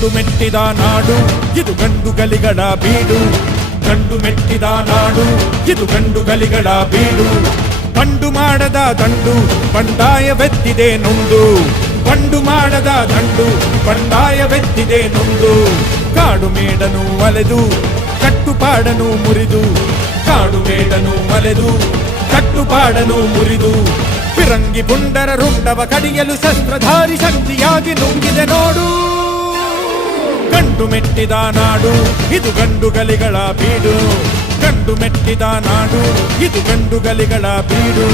ಗಂಡು ಮೆಟ್ಟಿದ ನಾಡು ಇದು ಗಂಡು ಗಲಿಗಳ ಬೀಡು ಗಂಡು ಮೆಟ್ಟಿದ ನಾಡು ಇದು ಗಂಡು ಗಲಿಗಳ ಬೀಡು ಬಂಡು ಮಾಡದ ದಂಡು ಬೆತ್ತಿದೆ ನೊಂದು ಬಂಡು ಮಾಡದ ದಂಡು ಬೆತ್ತಿದೆ ನೊಂದು ಕಾಡು ಮೇಡನು ಒಲೆದು ಕಟ್ಟುಪಾಡನು ಮುರಿದು ಕಾಡು ಮೇಡನು ಒಲೆದು ಕಟ್ಟುಪಾಡನು ಮುರಿದು ಪಿರಂಗಿ ಪುಂಡರ ರುಂಡವ ಕಡಿಯಲು ಶಸ್ತ್ರಧಾರಿ ಶಕ್ತಿಯಾಗಿ ನುಂಗಿದೆ ನೋಡು ಗಂಡು ಮೆಟ್ಟಿದ ನಾಡು ಇದು ಗಲಿಗಳ ಬೀಡು ಗಂಡು ಮೆಟ್ಟಿದ ನಾಡು ಇದು ಗಲಿಗಳ ಬೀಡು